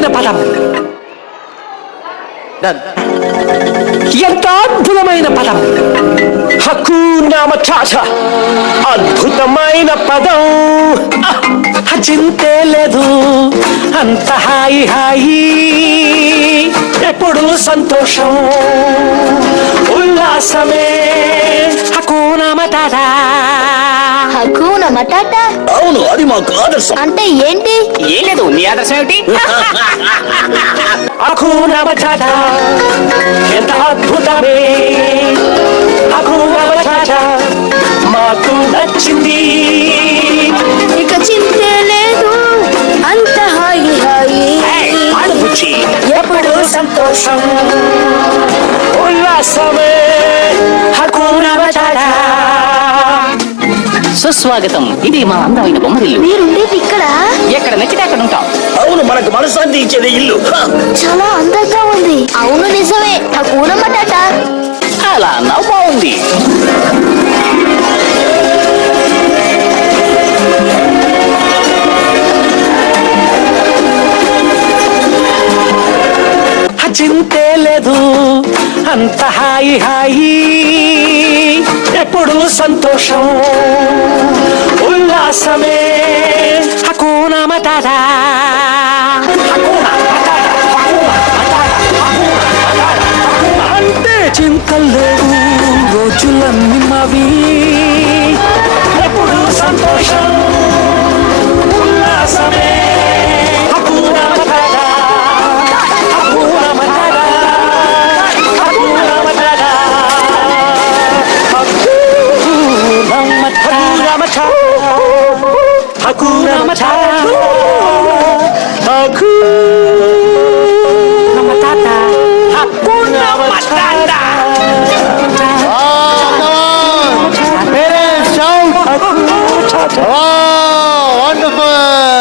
అద్భుతమైన పదం. ఎంత అద్భుతమైన పదం. హక్కునా మచాచా అద్భుతమైన పదం. చింతే లేదు అంత హాయి హాయి, ఎప్పుడు సంతోషం ఉల్లాసమే. హక్కునా మటాటా. హక్కునా మటాటా? అవును, అది మాకు ఆదర్శం. అంటే ఏంటి? ఏం లేదు, నీ ఆదర్శం ఏమిటి? హక్కునా మటాటా ఎంత అద్భుతమే. హక్కునా మటాటా మాకు నచ్చింది. ఇక చింతే లేదు అంత హాయి హాయి, ఆడబుచ్చి ఎప్పుడు సంతోషం ఉల్లాసమే. హక్కునా మటాటా. సుస్వాగతం. ఇది మా అందమైన బొమ్మరిల్లు. మీరుండేది ఇక్కడ? ఎక్కడ నచ్చితే అక్కడ ఉంటాం. అవును, మనకు మనశ్శాంతి ఇచ్చేది ఇల్లు. చాలా అందంగా ఉంది. అవును నిజమే, హక్కునా మటాటా. అలా నవ్వు బాగుంది. చింతే లేదు అంత హాయి హాయి, ఎప్పుడు సంతోషం ఉల్లాసమే. హక్కునా మటాటా. అంటే చింతలేవు రోజులన్నీ మావి, ఎప్పుడు సంతోషం ఉల్లాసమే. హక్కునా matata. హక్కునా matata. హక్కునా matata. హక్కునా matata. హక్కునా matata. హక్కునా matata. హక్కునా matata. Parents, shout! Oh, wonderful!